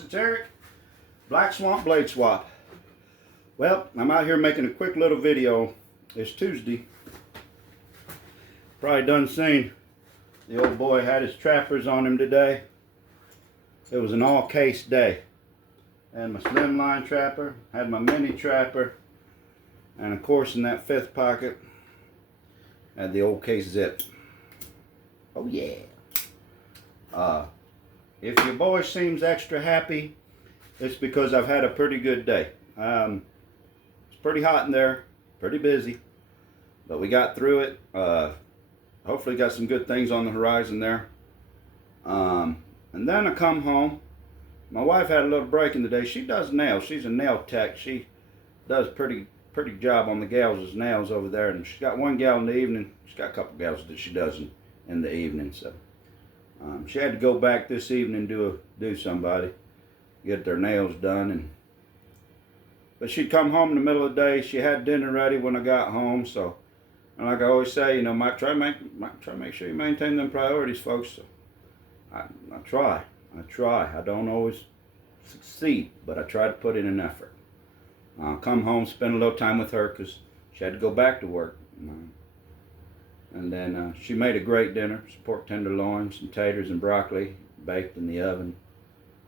It's Eric, Black Swamp Blade Swap. Well, I'm out here making a quick little video. It's Tuesday. Probably done seen the old boy had his trappers on him today. It was an all case day. And my slimline trapper, had my mini trapper, and of course in that fifth pocket had the old case zip. Oh yeah. If your boy seems extra happy, it's because I've had a pretty good day. It's pretty hot in there, pretty busy, but we got through it. Hopefully got some good things on the horizon there. And then I come home. My wife had a little break in the day. She does nails. She's a nail tech. She does pretty job on the gals' nails over there. And she's got one gal in the evening. She's got a couple gals that she does in the evening. So she had to go back this evening to do somebody, get their nails done. But she'd come home in the middle of the day. She had dinner ready when I got home. So, and like I always say, you know, might try to make sure you maintain them priorities, folks. So I try. I don't always succeed, but I try to put in an effort. Come home, spend a little time with her because she had to go back to work. And then she made a great dinner: some pork tenderloin, some taters and broccoli, baked in the oven,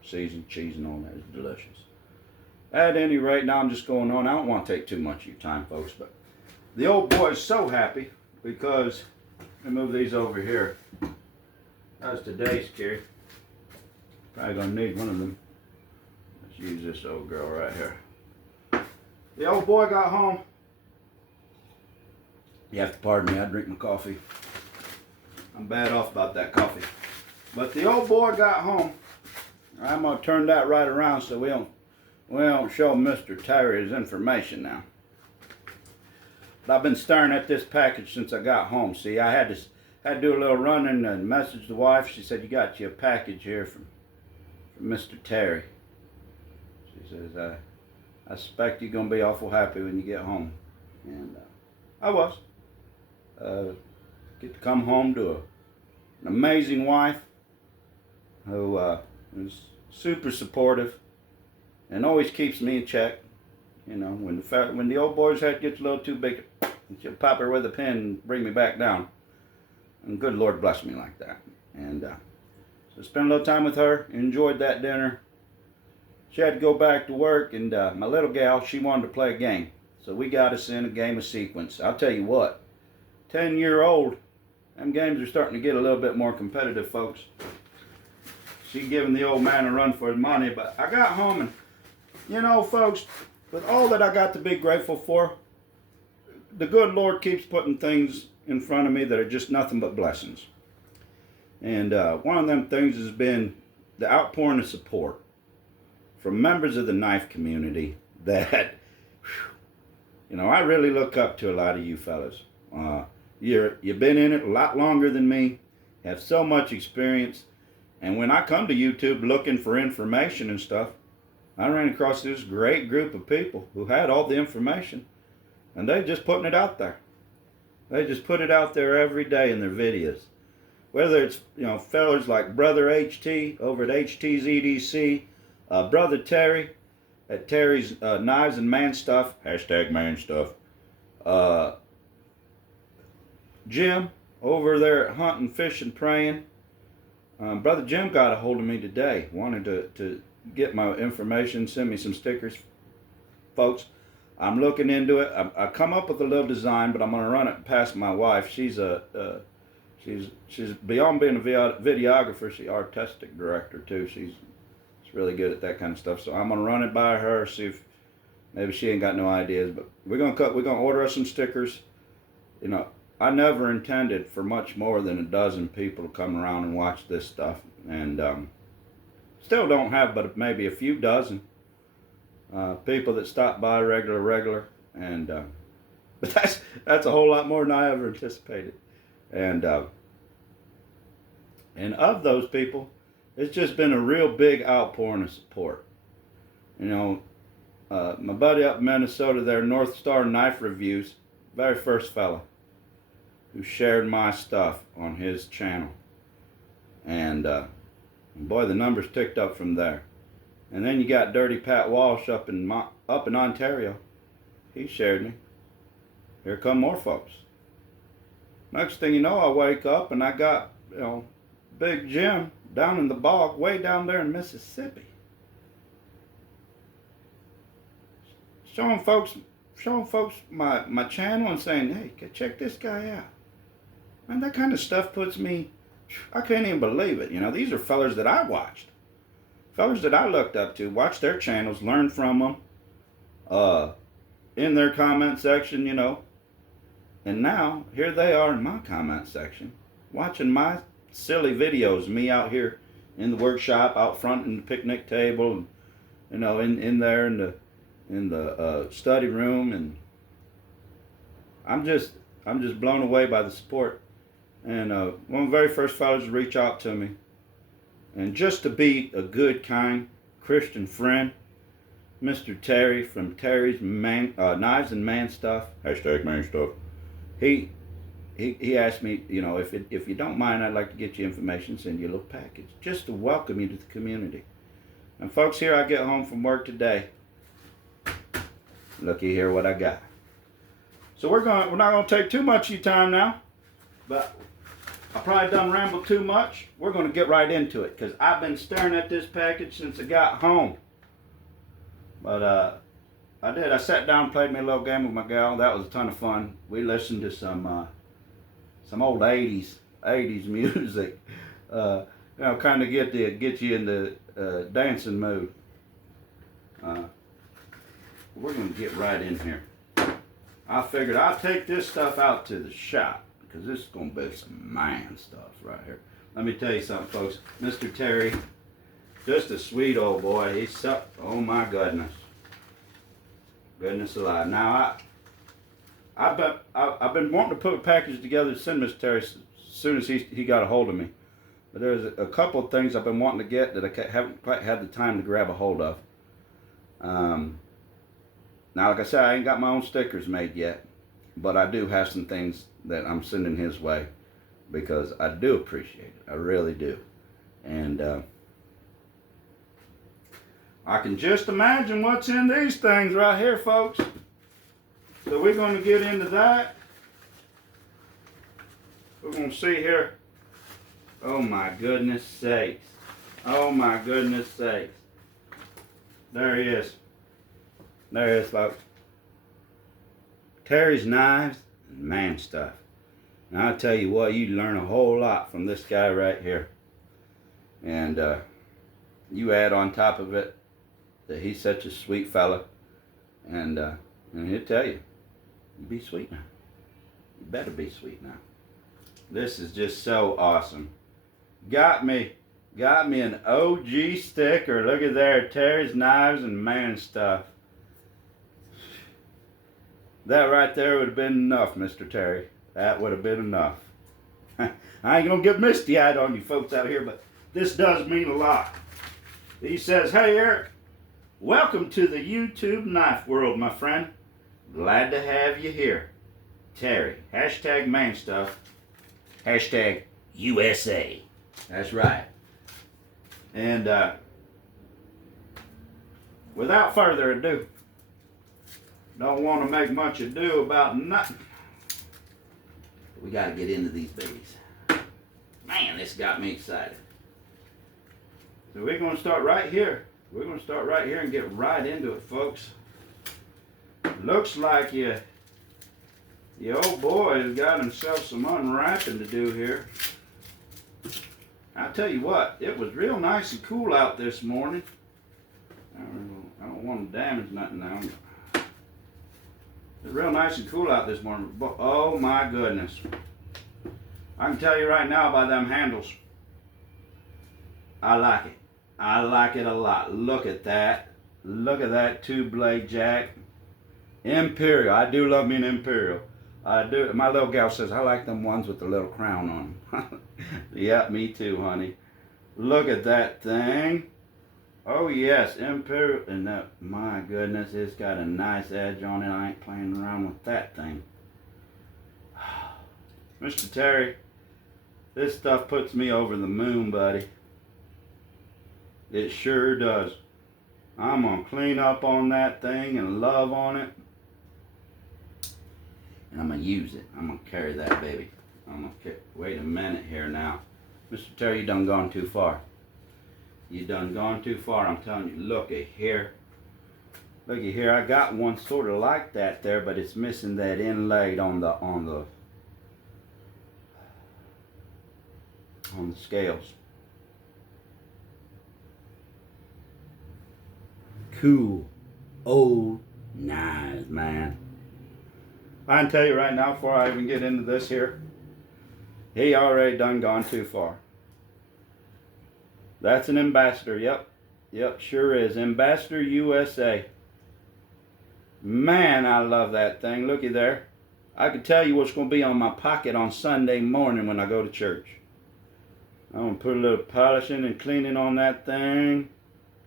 seasoned cheese and all that. It's delicious. At any rate, now I'm just going on. I don't want to take too much of your time, folks, but the old boy is so happy because, let me move these over here. That's today's carry. Probably gonna need one of them. Let's use this old girl right here. The old boy got home. You have to pardon me, I drink my coffee. I'm bad off about that coffee. But the old boy got home. I'm gonna turn that right around so we don't show Mr. Terry his information now. But I've been staring at this package since I got home. See, I had to do a little running and message the wife. She said, "You got you a package here from Mr. Terry." She says, I suspect you're going to be awful happy when you get home. And I was. Get to come home to an amazing wife who is super supportive and always keeps me in check. You know, when the old boy's head gets a little too big, she'll pop her with a pin and bring me back down. And good Lord bless me like that. And so spent a little time with her, enjoyed that dinner. She had to go back to work, and my little gal, she wanted to play a game. So we got us in a game of sequence. I'll tell you what, 10-year-old, them games are starting to get a little bit more competitive, folks. She's giving the old man a run for his money, but I got home and, you know, folks, with all that I got to be grateful for, the good Lord keeps putting things in front of me that are just nothing but blessings. And one of them things has been the outpouring of support from members of the knife community that, you know, I really look up to a lot of you fellas. You've been in it a lot longer than me, have so much experience, and when I come to YouTube looking for information and stuff, I ran across this great group of people who had all the information, and they're just putting it out there. They just put it out there every day in their videos. Whether it's, you know, fellas like Brother HT over at HT's EDC, Brother Terry at Terry's Knives and Man Stuff, hashtag man stuff. Jim over there at Hunting, Fishing, Praying. Brother Jim got a hold of me today, wanted to get my information, send me some stickers. Folks, I'm looking into it. I come up with a little design, but I'm going to run it past my wife. She's she's beyond being a videographer. She's artistic director too. She's really good at that kind of stuff. So I'm going to run it by her, see if maybe she ain't got no ideas. But we're going to order us some stickers. You know, I never intended for much more than a dozen people to come around and watch this stuff, and still don't have but maybe a few dozen people that stop by regular, and but that's a whole lot more than I ever anticipated. And of those people, it's just been a real big outpouring of support. You know, my buddy up in Minnesota there, North Star Knife Reviews, very first fella who shared my stuff on his channel. And boy, the numbers ticked up from there. And then you got Dirty Pat Walsh up in Ontario. He shared me. Here come more folks. Next thing you know, I wake up and I got, Big Jim down in the bog, way down there in Mississippi. Showing folks my channel and saying, hey, check this guy out. Man, that kind of stuff puts me, I can't even believe it. These are fellers that I watched. Fellers that I looked up to, watched their channels, learned from them, in their comment section, And now, here they are in my comment section, watching my silly videos, me out here in the workshop, out front in the picnic table, in there in the study room, and I'm just blown away by the support. And one of the very first fellows to reach out to me, and just to be a good, kind Christian friend, Mr. Terry from Terry's Knives and Man Stuff, #Man Stuff. He asked me, if you don't mind, I'd like to get you information, send you a little package, just to welcome you to the community. And folks, here I get home from work today. Looky here what I got. So we're not gonna take too much of your time now, but I probably done rambled too much. We're gonna get right into it, because I've been staring at this package since I got home. But I sat down and played me a little game with my gal. That was a ton of fun. We listened to some old 80s music. Kind of get you in the dancing mood. We're going to get right in here. I figured I'll take this stuff out to the shop, because this is going to be some man stuff right here. Let me tell you something, folks. Mr. Terry, just a sweet old boy. He's so, oh my goodness. Goodness alive. Now, I've been wanting to put a package together to send Mr. Terry as soon as he got a hold of me. But there's a couple of things I've been wanting to get that I haven't quite had the time to grab a hold of. Now, like I said, I ain't got my own stickers made yet, but I do have some things that I'm sending his way, because I do appreciate it. I really do. And I can just imagine what's in these things right here, folks. So we're going to get into that. We're going to see here. Oh my goodness sakes. Oh my goodness sakes. There he is. There he is, folks. Terry's Knives and Man Stuff. And I'll tell you what, you learn a whole lot from this guy right here. And you add on top of it that he's such a sweet fella. And he'll tell you, you be sweet now. You better be sweet now. This is just so awesome. Got me an OG sticker. Look at there, Terry's Knives and Man Stuff. That right there would have been enough, Mr. Terry. That would have been enough. I ain't gonna get misty-eyed on you folks out here, but this does mean a lot. He says, hey Eric, welcome to the YouTube knife world, my friend. Glad to have you here. Terry, #Man Stuff, #USA. That's right. And without further ado, don't want to make much ado about nothing. We got to get into these babies. Man, this got me excited. So we're going to start right here. We're going to start right here and get right into it, folks. Looks like the old boy has got himself some unwrapping to do here. I'll tell you what, it was real nice and cool out this morning. I don't want to damage nothing now. It's real nice and cool out this morning, but oh my goodness. I can tell you right now by them handles, I like it. I like it a lot. Look at that. Look at that two-blade jack. Imperial. I do love me an Imperial. I do. My little gal says, I like them ones with the little crown on them. Yeah, me too, honey. Look at that thing. Oh yes, Imperial, and that, my goodness, it's got a nice edge on it. I ain't playing around with that thing. Mr. Terry, this stuff puts me over the moon, buddy. It sure does. I'm going to clean up on that thing and love on it. And I'm going to use it. I'm going to carry that baby. Wait a minute here now. Mr. Terry, you done gone too far. You done gone too far. I'm telling you, looky here. Looky here. I got one sort of like that there, but it's missing that inlaid on the scales. Cool. Old. Nice, man. I can tell you right now, before I even get into this here, he already done gone too far. That's an Ambassador. Yep, sure is. Ambassador USA. Man, I love that thing. Looky there. I can tell you what's going to be on my pocket on Sunday morning when I go to church. I'm going to put a little polishing and cleaning on that thing.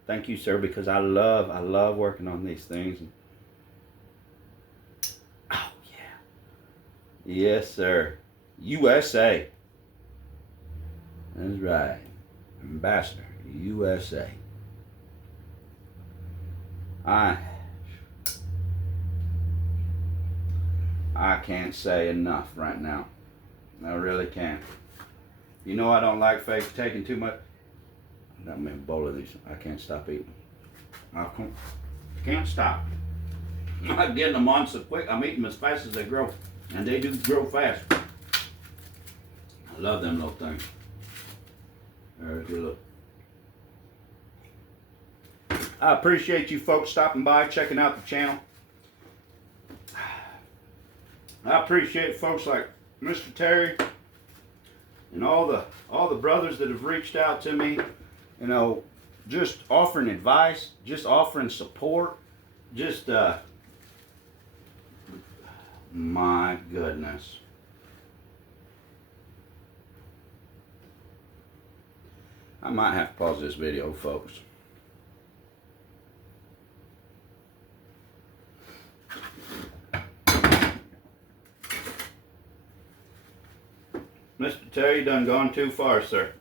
Thank you, sir, because I love working on these things. Oh, yeah. Yes, sir. USA. That's right. Ambassador, USA. I can't say enough right now. I really can't. You know I don't like taking too much. I got me a bowl of these. I can't stop eating. I can't stop. I'm getting them on so quick. I'm eating them as fast as they grow. And they do grow fast. I love them little things. There's your look. I appreciate you folks stopping by, checking out the channel. I appreciate folks like Mr. Terry and all the brothers that have reached out to me, you know, just offering advice, just offering support, just my goodness. I might have to pause this video, folks. Mr. Terry done gone too far, sir.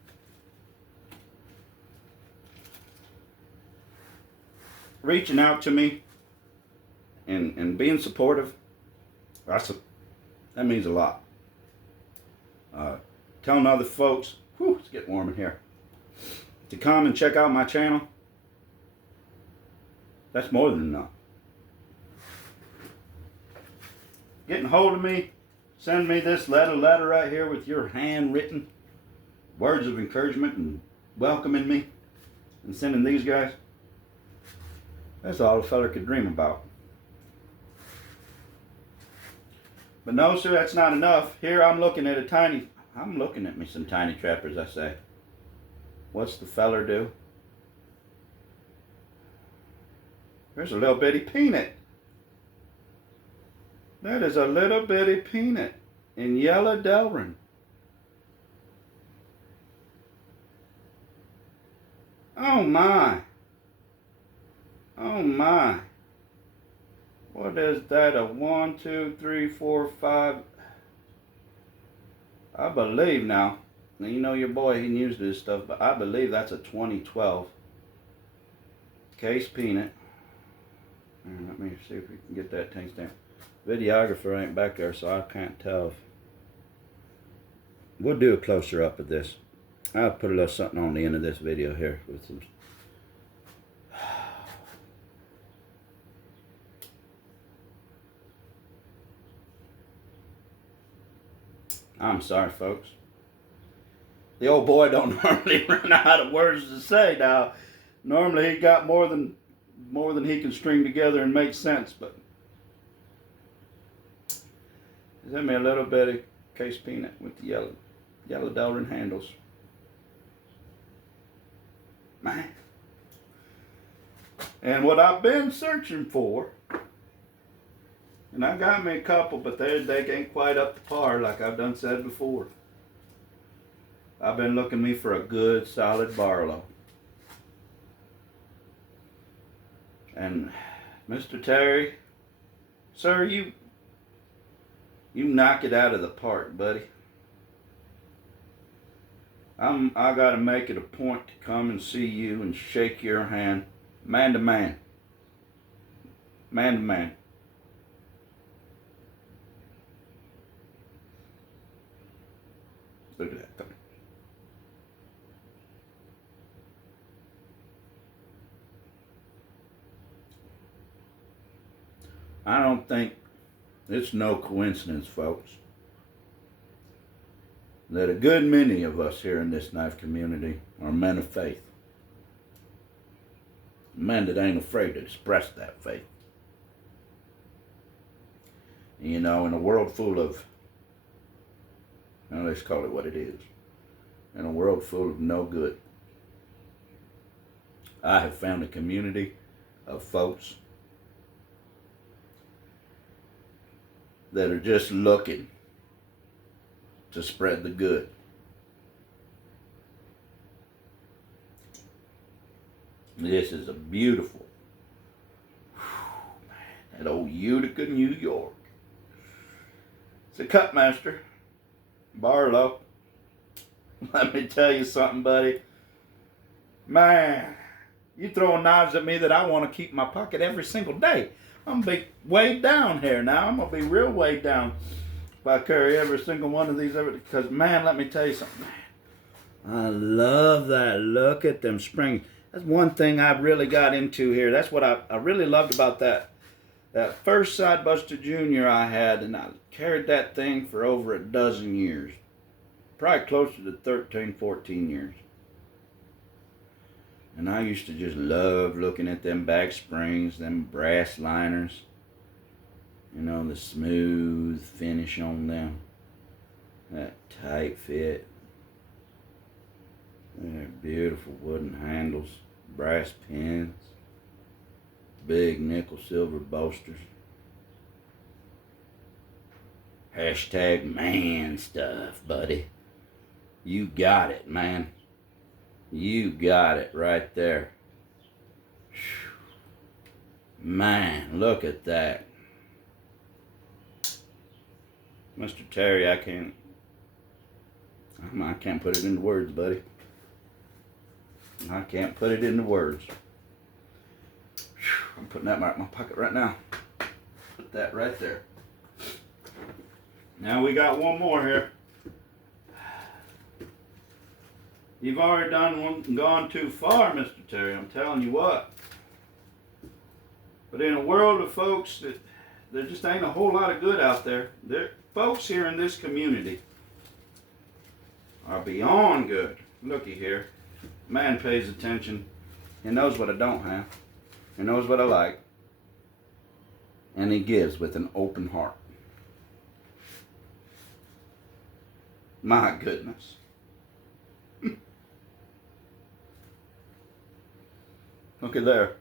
Reaching out to me and being supportive, that means a lot. Telling other folks, whew, it's getting warm in here, to come and check out my channel, that's more than enough. Getting hold of me, send me this letter right here with your handwritten words of encouragement and welcoming me, and sending these guys. That's all a feller could dream about. But no, sir, that's not enough. Here I'm looking at me some tiny trappers, I say. What's the feller do? There's a little bitty peanut. That is a little bitty peanut in yellow Delrin. Oh my. Oh my. What is that? A 1, 2, 3, 4, 5. I believe now. Now you know your boy, he used this stuff, but I believe that's a 2012 case peanut. Let me see if we can get that thing stamped. Videographer ain't back there, so I can't tell. We'll do a closer up of this. I'll put a little something on the end of this video here with some. I'm sorry, folks. The old boy don't normally run out of words to say now. Normally he got more than he can string together and make sense, but send me a little bit of case peanut with the yellow Delrin handles. Man. And what I've been searching for, and I got me a couple, but they ain't quite up to par like I've done said before. I've been looking me for a good solid Barlow. And Mr. Terry, sir, you knock it out of the park, buddy. I gotta make it a point to come and see you and shake your hand Man to man. Man to man. Look at that thing. I don't think it's no coincidence, folks, that a good many of us here in this knife community are men of faith. Men that ain't afraid to express that faith. You know, in a world full of, let's call it what it is, in a world full of no good, I have found a community of folks that are just looking to spread the good. This is a beautiful, that old Utica, New York. It's a Cutmaster, Barlow. Let me tell you something, buddy. Man, you throwing knives at me that I want to keep in my pocket every single day. I'm going to be weighed down here now. I'm going to be real weighed down if I carry every single one of these. Because, man, let me tell you something. I love that. Look at them springs. That's one thing I really got into here. That's what I really loved about that first Sidebuster Junior I had. And I carried that thing for over a dozen years. Probably closer to 13, 14 years. And I used to just love looking at them back springs, them brass liners. You know, the smooth finish on them. That tight fit. They're beautiful wooden handles, brass pins, big nickel silver bolsters. Hashtag man stuff, buddy. You got it, man. You got it right there. Man, look at that. Mr. Terry, I can't put it into words, buddy. I can't put it into words. I'm putting that in my pocket right now. Put that right there. Now we got one more here. You've already gone too far, Mr. Terry, I'm telling you what. But in a world of folks that there just ain't a whole lot of good out there, folks here in this community are beyond good. Looky here. Man pays attention. He knows what I don't have. He knows what I like. And he gives with an open heart. My goodness. Look at there.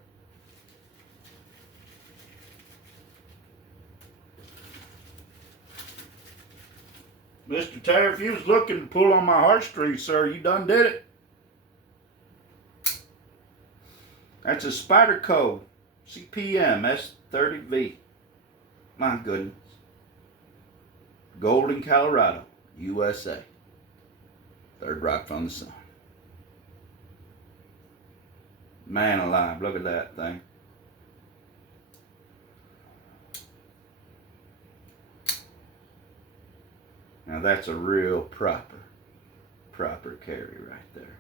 Mr. Terry, if you was looking to pull on my heartstrings, sir, you done did it. That's a Spyderco CPM S30V. My goodness. Golden, Colorado, USA. Third rock from the sun. Man alive, look at that thing. Now that's a real proper carry right there.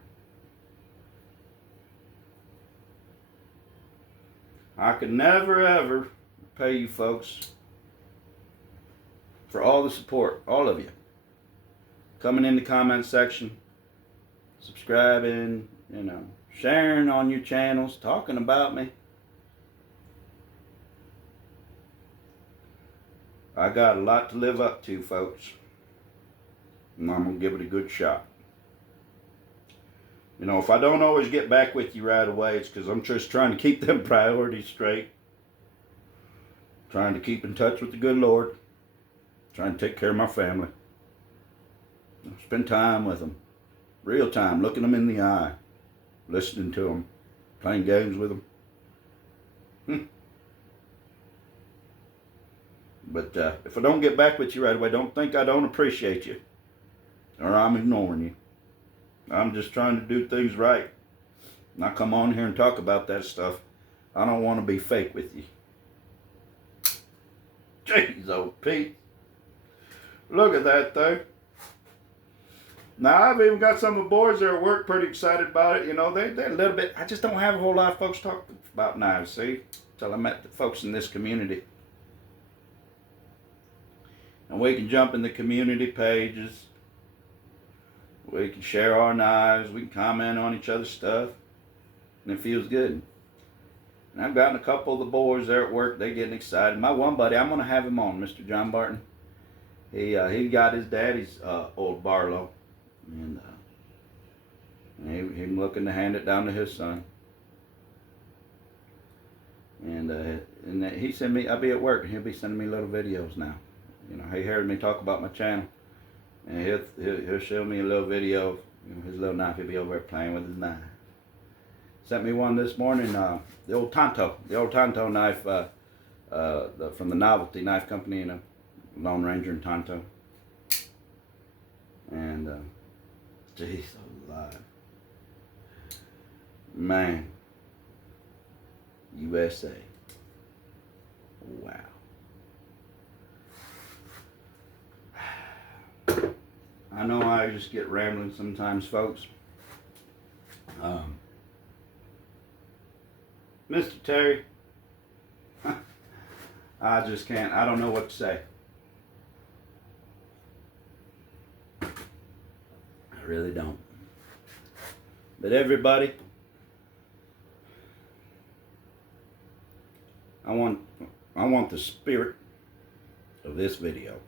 I could never ever pay you folks for all the support, all of you. Coming in the comment section, subscribing, sharing on your channels, talking about me. I got a lot to live up to, folks. And I'm going to give it a good shot. If I don't always get back with you right away, it's because I'm just trying to keep them priorities straight. Trying to keep in touch with the good Lord. Trying to take care of my family. Spend time with them. Real time, looking them in the eye. Listening to them. Playing games with them. But if I don't get back with you right away, don't think I don't appreciate you. Or I'm ignoring you. I'm just trying to do things right. Not come on here and talk about that stuff I don't want to be fake with you. Jeez, old Pete. Look at that, though. Now, I've even got some of the boys there at work pretty excited about it. You know, they're a little bit, I just don't have a whole lot of folks talk about knives, see? Until I met the folks in this community. And we can jump in the community pages. We can share our knives. We can comment on each other's stuff. And it feels good. And I've gotten a couple of the boys there at work. They're getting excited. My one buddy, I'm going to have him on, Mr. John Barton. He got his daddy's old Barlow. And he's looking to hand it down to his son. And he sent me, I'll be at work, and he'll be sending me little videos now. You know, he heard me talk about my channel. And he'll show me a little video of, you know, his little knife. He'll be over there playing with his knife. Sent me one this morning, the old Tonto knife from the Novelty Knife Company, in a Lone Ranger and Tonto. And, jeez, alive. Man. USA. Wow. I know I just get rambling sometimes, folks. Mr. Terry, I just can't. I don't know what to say. I really don't. But everybody, I want the spirit of this video,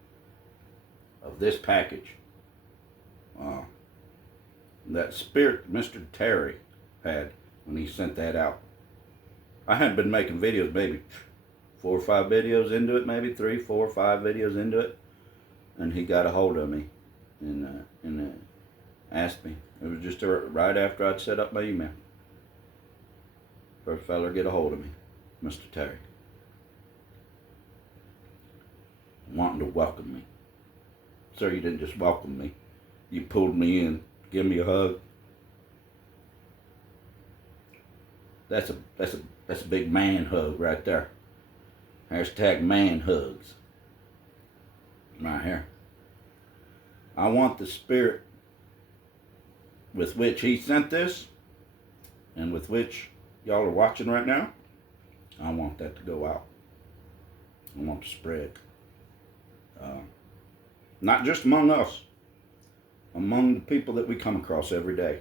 of this package, that spirit Mr. Terry had when he sent that out. I hadn't been making videos, maybe 4 or 5 videos into it, maybe 3, 4, 5 videos into it, and he got a hold of me and asked me. It was just right after I'd set up my email. First fella get a hold of me, Mr. Terry, wanting to welcome me. Sir, you didn't just welcome me. You pulled me in, give me a hug. That's a big man hug right there. Hashtag man hugs. Right here. I want the spirit with which he sent this, and with which y'all are watching right now. I want that to go out. I want to spread. Not just among us, among the people that we come across every day.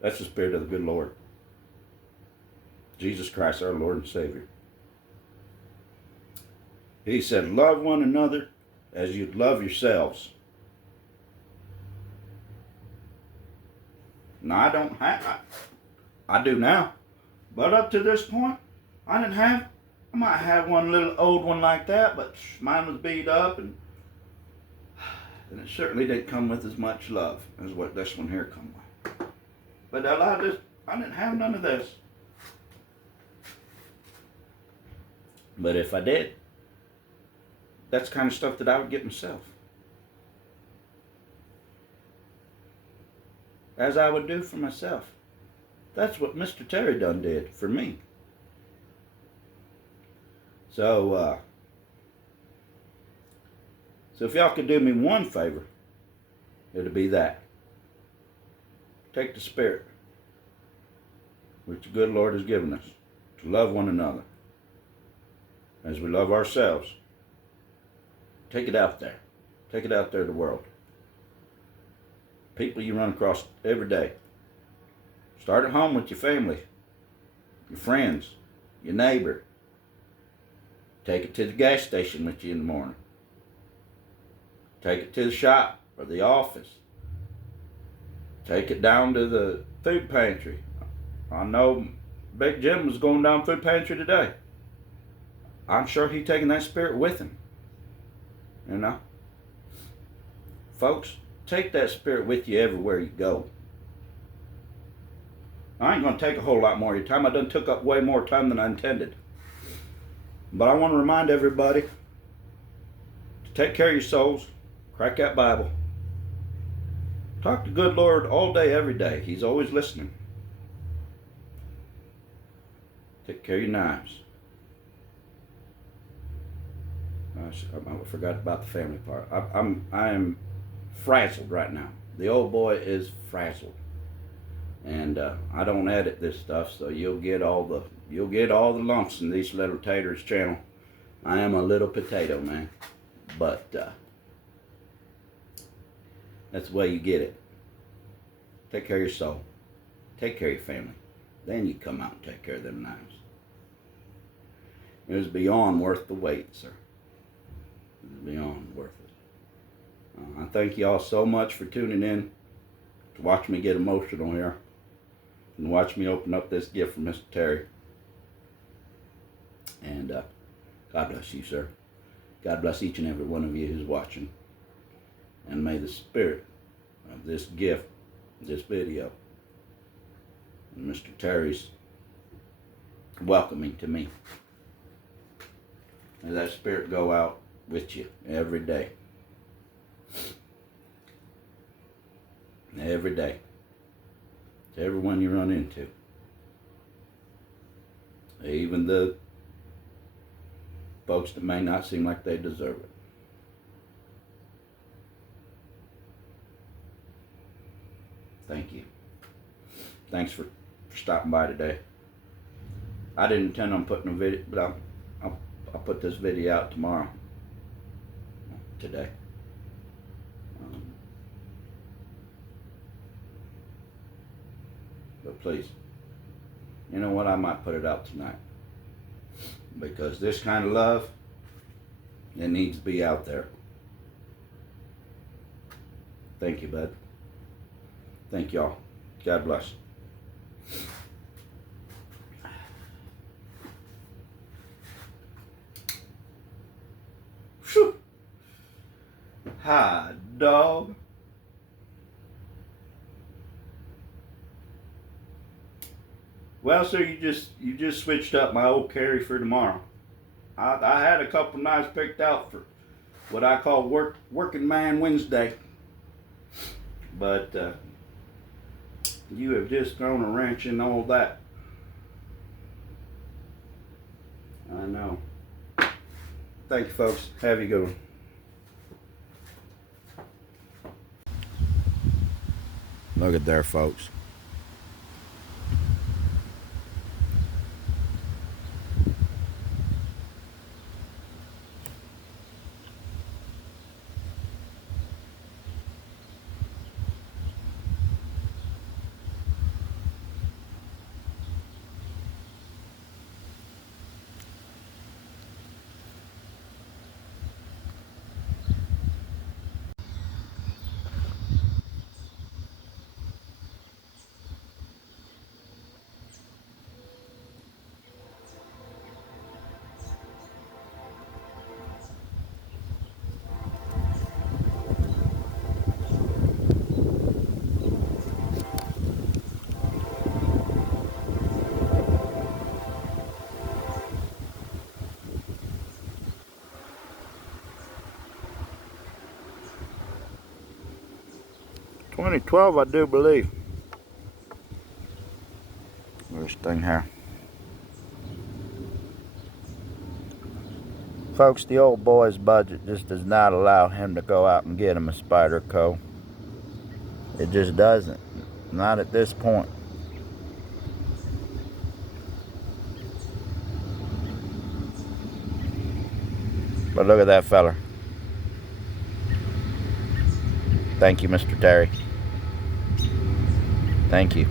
That's the spirit of the good Lord. Jesus Christ, our Lord and Savior. He said, love one another as you'd love yourselves. Now, I do now. But up to this point, I might have one little old one like that, but mine was beat up, and it certainly didn't come with as much love as what this one here come with. But I didn't have none of this. But if I did, that's the kind of stuff that I would get myself. As I would do for myself. That's what Mr. Terry done did for me. So if y'all could do me one favor, it'd be that. Take the spirit which the good Lord has given us to love one another as we love ourselves. Take it out there. Take it out there to the world. People you run across every day. Start at home with your family, your friends, your neighbor. Take it to the gas station with you in the morning. Take it to the shop or the office. Take it down to the food pantry. I know Big Jim was going down food pantry today. I'm sure he's taking that spirit with him. You know? Folks, take that spirit with you everywhere you go. I ain't going to take a whole lot more of your time. I done took up way more time than I intended. But I want to remind everybody to take care of your souls. Crack that Bible. Talk to good Lord all day, every day. He's always listening. Take care of your knives. I forgot about the family part. I am frazzled right now. The old boy is frazzled, and I don't edit this stuff, so you'll get all the lumps in these little taters channel. I am a little potato, man, but that's the way you get it. Take care of your soul. Take care of your family. Then you come out and take care of them knives. It was beyond worth the wait, sir. It was beyond worth it. I thank you all so much for tuning in to watch me get emotional here and watch me open up this gift from Mr. Terry. And God bless you, sir. God bless each and every one of you who's watching. And may the spirit of this gift, this video, and Mr. Terry's welcoming to me, may that spirit go out with you every day. Every day. To everyone you run into. Even the folks that may not seem like they deserve it. Thank you. Thanks for stopping by today. I didn't intend on putting a video, but I'll put this video out tomorrow. Today. But please, you know what? I might put it out tonight. Because this kind of love, it needs to be out there. Thank you, bud. Thank y'all. God bless. Whew. Hi, dog. Well, sir, you just switched up my old carry for tomorrow. I had a couple knives picked out for what I call Working Man Wednesday. But you have just thrown a wrench in all that. I know. Thank you, folks. Have a good one. Look at there, folks. $2012, I do believe. This thing here. Folks, the old boy's budget just does not allow him to go out and get him a Spyderco. It just doesn't. Not at this point. But look at that fella. Thank you, Mr. Terry. Thank you.